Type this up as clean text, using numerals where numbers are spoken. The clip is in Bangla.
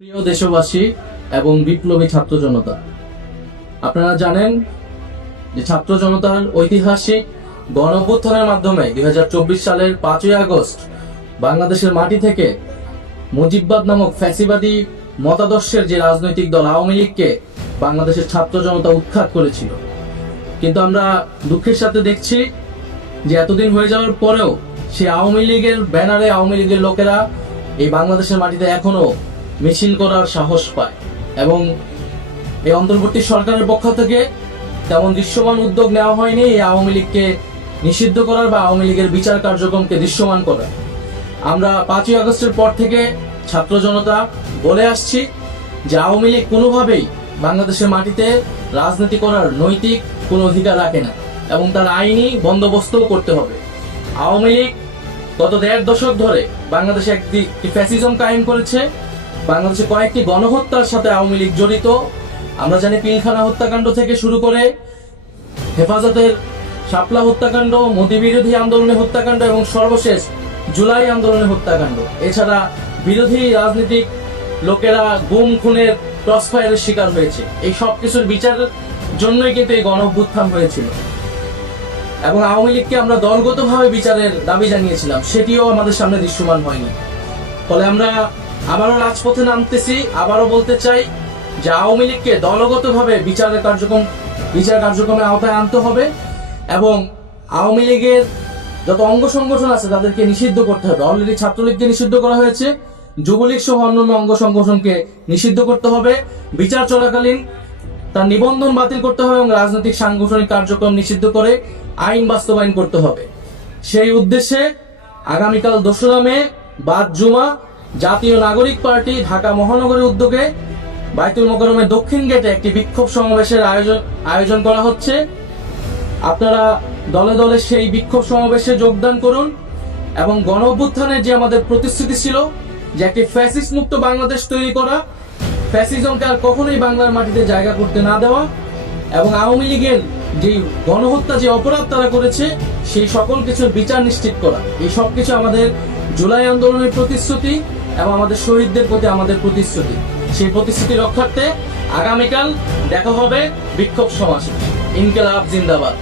প্রিয় দেশবাসী এবং বিপ্লবী ছাত্র জনতা, আপনারা জানেন যে ছাত্র জনতার ঐতিহাসিক গণ অভ্যুত্থানের মাধ্যমে 2024 সালের 5ই আগস্ট বাংলাদেশের মাটি থেকে মুজিববাদ নামক ফ্যাসিবাদী মতাদর্শের যে রাজনৈতিক দল আওয়ামী লীগকে বাংলাদেশের ছাত্র জনতা উৎখাত করেছিল। কিন্তু আমরা দুঃখের সাথে দেখছি যে এতদিন হয়ে যাওয়ার পরেও সেই আওয়ামী লীগের ব্যানারে আওয়ামী লীগের লোকেরা এই বাংলাদেশের মাটিতে এখনো মিছিল করার সাহস পায় এবং এই অন্তর্বর্তী সরকারের পক্ষ থেকে তেমন দৃশ্যমান উদ্যোগ নেওয়া হয়নি এই আওয়ামী লীগকে নিষিদ্ধ করার বা আওয়ামী লীগের বিচার কার্যক্রমকে দৃশ্যমান করার। আমরা 5ই আগস্টের পর থেকে ছাত্র জনতা বলে আসছি যে আওয়ামী লীগ কোনোভাবেই বাংলাদেশের মাটিতে রাজনীতি করার নৈতিক কোনো অধিকার রাখে না এবং তার আইনি বন্দোবস্তও করতে হবে। আওয়ামী লীগ গত 1.5 দশক ধরে বাংলাদেশে একটি ফ্যাসিজম কায়েম করেছে। বাংলাদেশে কয়েকটি গণহত্যার সাথে আওয়ামী লীগ জড়িত। আমরা জানি পিলখানা হত্যাকাণ্ড থেকে শুরু করে হেফাজতের শাপলা হত্যাকাণ্ড, মোদি বিরোধী আন্দোলনের হত্যাকাণ্ড এবং সর্বশেষ জুলাই আন্দোলনের হত্যাকাণ্ড। এছাড়া বিরোধী রাজনৈতিক লোকেরা গুম খুনের ক্রসফায়ারের শিকার হয়েছে। এই সব কিছুর বিচারের জন্যই কিন্তু এই গণ অভ্যুত্থান হয়েছিল এবং আওয়ামী লীগকে আমরা দলগতভাবে বিচারের দাবি জানিয়েছিলাম, সেটিও আমাদের সামনে দৃশ্যমান হয়নি। ফলে আমরা আবারও রাজপথে নামতেছি, আবারও বলতে চাই যে আওয়ামী লীগকে দলগতভাবে বিচার কার্যক্রমে আওতায় আনতে হবে এবং আওয়ামী লীগের যত অঙ্গ সংগঠন আছে তাদেরকে নিষিদ্ধ করতে হবে। অলরেডি ছাত্রলীগকে নিষিদ্ধ করা হয়েছে, যুবলীগ সহ অন্যান্য অঙ্গ সংগঠনকে নিষিদ্ধ করতে হবে। বিচার চলাকালীন তার নিবন্ধন বাতিল করতে হবে এবং রাজনৈতিক সাংগঠনিক কার্যক্রম নিষিদ্ধ করে আইন বাস্তবায়ন করতে হবে। সেই উদ্দেশ্যে আগামীকাল 2রা মে বাদ জুমা জাতীয় নাগরিক পার্টি ঢাকা মহানগরের উদ্যোগে বায়তুল মোকাররমের দক্ষিণ গেটে একটি বিক্ষোভ সমাবেশের আয়োজন করা হচ্ছে। আপনারা দলে দলে সেই বিক্ষোভ সমাবেশে যোগদান করুন এবং গণ অভ্যুত্থানের যে আমাদের প্রতিশ্রুতি ছিল যে একটি ফ্যাসিস্ট মুক্ত বাংলাদেশ তৈরি করা, ফ্যাসিজমকে আর কখনোই বাংলার মাটিতে জায়গা করতে না দেওয়া এবং আওয়ামী লীগের যে গণহত্যা যে অপরাধ তারা করেছে সেই সকল কিছুর বিচার নিশ্চিত করা, এই সব কিছু আমাদের জুলাই আন্দোলনের প্রতিশ্রুতি এবং আমাদের শহীদদের প্রতি আমাদের প্রতিশ্রুতি। সেই প্রতিশ্রুতি রক্ষার্থে আগামীকাল দেখা হবে বিক্ষোভ সমাবেশে। ইনকিলাব জিন্দাবাদ।